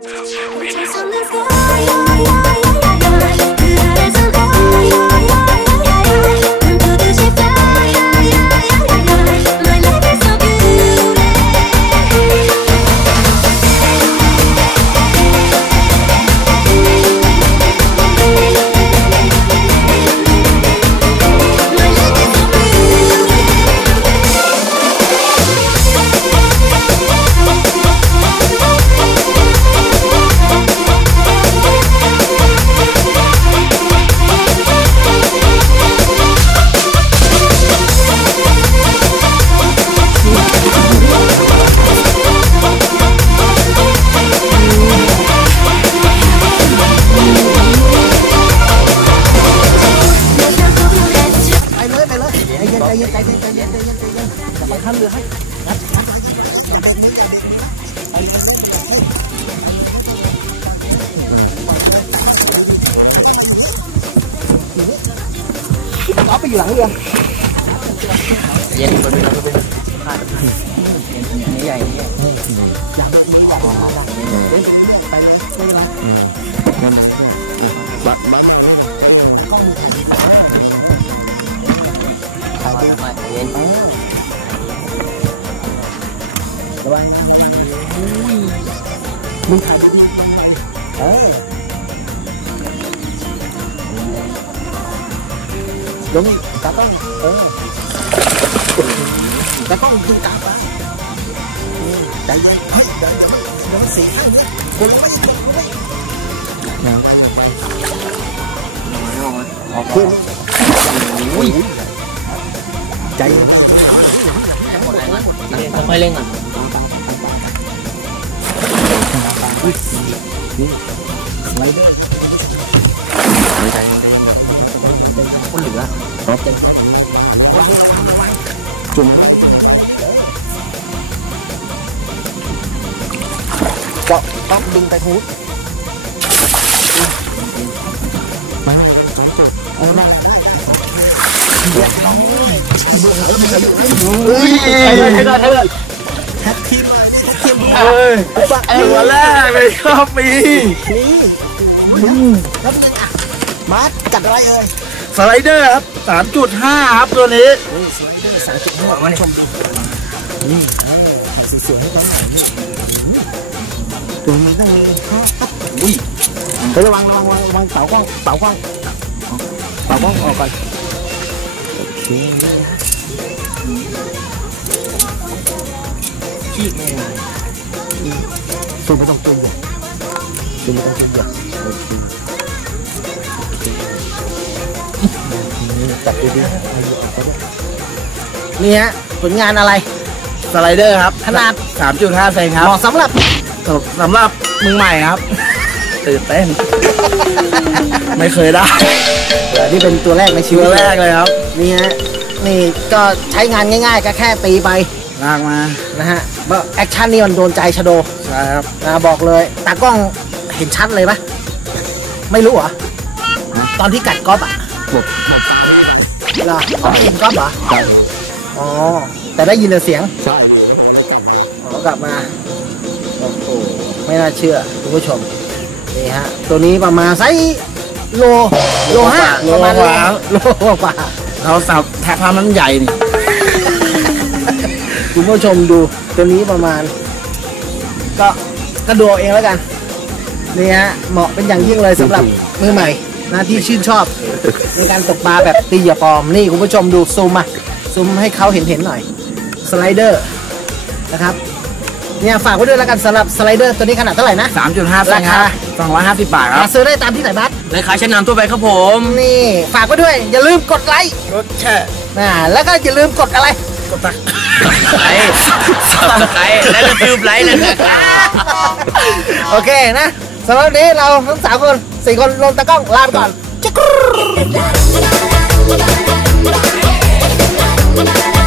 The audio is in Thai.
ไป เอาไปอยู่หลังเรือเย็นบนเราก็เป็นพลาดนี่ใหญ่นี่อย่ามาอีกอย่ามาดังเฮ้ยตรงนี้เนี่ยไปนะไปนะบ้านบ้านห้อมีถ่ายรูปนะถ่ายรูปมเย็นระวังมึงถ่าย ลงตากล้องเออตากล้องดูกลางฟ้าใจเย็นเฮ้ยเลือจุ่มก็ต้องดึงไปทูดมาสองจุดโอ้ได้ได้อุ้ยใช่เลยใช่เลยใช่เลยแท็กทีมแท็กทีมเอ้ยตัวแรกเลยครับปีนี่แล้วมึงอะมาร์ทกัดอะไรเอ่ยส ไลเดอร์ครับสามจุดห้าครับตัวนี้สไลเดอร์สามจุดห้าคุณผู้ชมดูนี่สวยๆให้เขาหน่อยตัวมันต้องมีข้ออุ้ยระวังระวังระวังเสากล้องเสากล้องเสากล้องออกก่อนโอเคขี้ไม่ได้ส่วนไม่ต้องตัวใหญ่ส่วนไม่ต้องตัวใหญ่โอเค จับดีๆเอาอยู่เอาด้วยนี่ฮะผลงานอะไร สไลเดอร์ครับ ขนาดสามจุดห้าเซนครับเหมาะสำหรับสำหรับมือใหม่ครับ ตื่นเต้น ไม่เคยได้นี่เป็นตัวแรกในชีวิตัตวแรกเลยครับ นี่ฮะ นี่ก็ใช้งานง่ายๆ ก็แค่ตีไปลากมา นะฮะว่าแอคชั่นนี่มันโดนใจชะโด ใช่ครับนะบอกเลย ตากล้องเห็นชัดเลยปะไม่รู้เหรอ ตอนที่กัดก๊อฟอะ หลบหลบฝั่งนี้ เหรอเขาไม่เห็นก๊อฟเหรอใช่อ๋อ แต่ได้ยินแต่เสียงใช่เขากลับมา โอ้โห ไม่น่าเชื่อคุณผู้ชม นี่ฮะ ตัวนี้ประมาณไซส์โล โลห้าโลประมาณกว่าโลกว่าเราสับแท็กพามันใหญ่นี่ คุณผู้ชมดู ตัวนี้ประมาณ ก็ก็ดูเอาเองแล้วกัน นี่ฮะ เหมาะเป็นอย่างยิ่งเลยสำหรับมือใหม่ นะที่ชื่นชอบในการตกปลาแบบตีเหยื่อปลอมนี่คุณผู้ชมดูซูมมาซูมให้เขาเห็นเห็นๆหน่อยสไลเดอร์นะครับเนี่ยฝากไว้ด้วยแล้วกันสำหรับสไลเดอร์ตัวนี้ขนาดเท่าไหร่นะสามจุดห้าเซนครับสองร้อยห้าสิบบาทคหารับซื้อได้ตามที่ไหนบัสราคาชั้นนำทั่วไปครับผม นี่ฝากไว้ด้วย อย่าลืมกดไลค์รถแช่นะแล้วก็อย่าลืมกดอะไร กดตักไลค์สับไลค์และกระทืบไลค์เลยนะครับโอเคนะ สำหรับวันนี้เราทั้งสามคนสี่คนลงตะกล้องลาไปก่อน Bye.